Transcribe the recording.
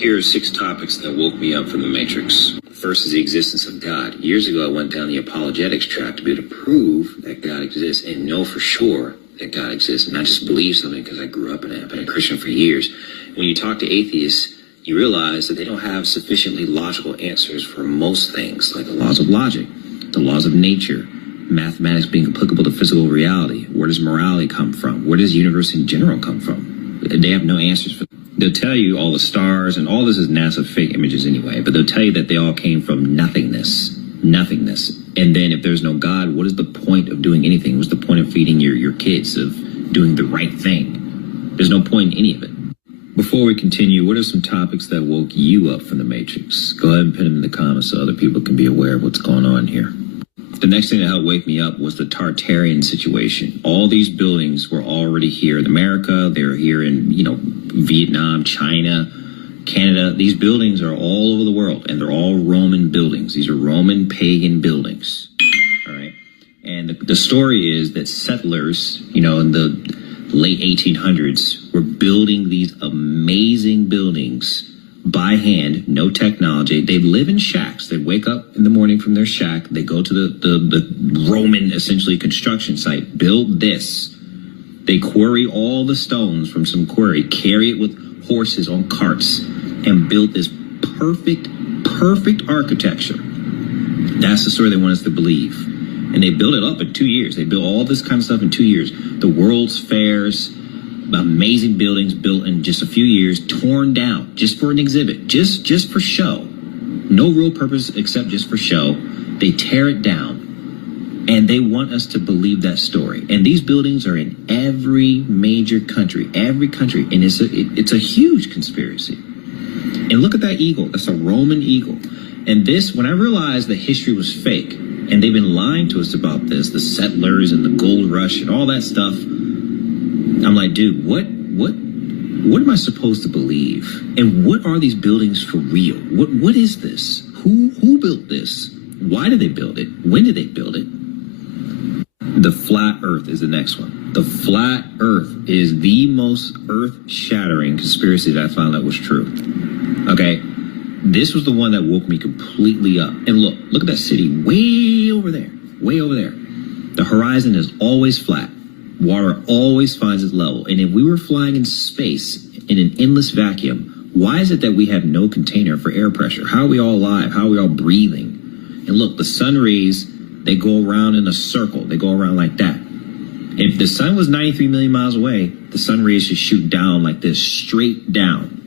Here are 6 topics that woke me up from the Matrix. First is the existence of God. Years ago, I went down the apologetics track to be able to prove that God exists and know for sure that God exists, and not just believe something because I grew up in it. I've been a Christian for years. When you talk to atheists, you realize that they don't have sufficiently logical answers for most things, like the laws of logic, the laws of nature, mathematics being applicable to physical reality. Where does morality come from? Where does the universe in general come from? They have no answers for that. They'll tell you all the stars, and all this is NASA fake images anyway, but they'll tell you that they all came from nothingness. Nothingness. And then if there's no God, what is the point of doing anything? What's the point of feeding your kids, of doing the right thing? There's no point in any of it. Before we continue, what are some topics that woke you up from the Matrix? Go ahead and put them in the comments so other people can be aware of what's going on here. The next thing that helped wake me up was the Tartarian situation. All these buildings were already here in America. They were here in, Vietnam, China, Canada. These buildings are all over the world, and they're all Roman buildings. These are Roman pagan buildings. All right. And the story is that settlers, in the late 1800s, were building these amazing buildings by hand, no technology. They'd live in shacks. They'd wake up in the morning from their shack. They go to the Roman, essentially, construction site, build this. They quarry all the stones from some quarry, carry it with horses on carts, and build this perfect architecture. That's the story they want us to believe. And they built it up in 2 years. They built all this kind of stuff in 2 years. The World's Fairs, amazing buildings built in just a few years, torn down just for an exhibit, just for show. No real purpose except just for show. They tear it down, and they want us to believe that story. And these buildings are in every major country, and it's a huge conspiracy. And look at that eagle. That's a Roman eagle. And this, when I realized that history was fake, and they've been lying to us about this, the settlers and the gold rush and all that stuff, I'm like, dude, what am I supposed to believe? And what are these buildings for real? What is this? Who built this? Why did they build it? When did they build it? The flat earth is the next one. The flat earth is the most earth-shattering conspiracy that I found out was true. Okay, this was the one that woke me completely up. And look at that city way over there, way over there. The horizon is always flat. Water always finds its level. And if we were flying in space in an endless vacuum, why is it that we have no container for air pressure? How are we all alive? How are we all breathing? And look, the sun rays, they go around in a circle. They go around like that. If the sun was 93 million miles away, the sun rays should shoot down like this, straight down.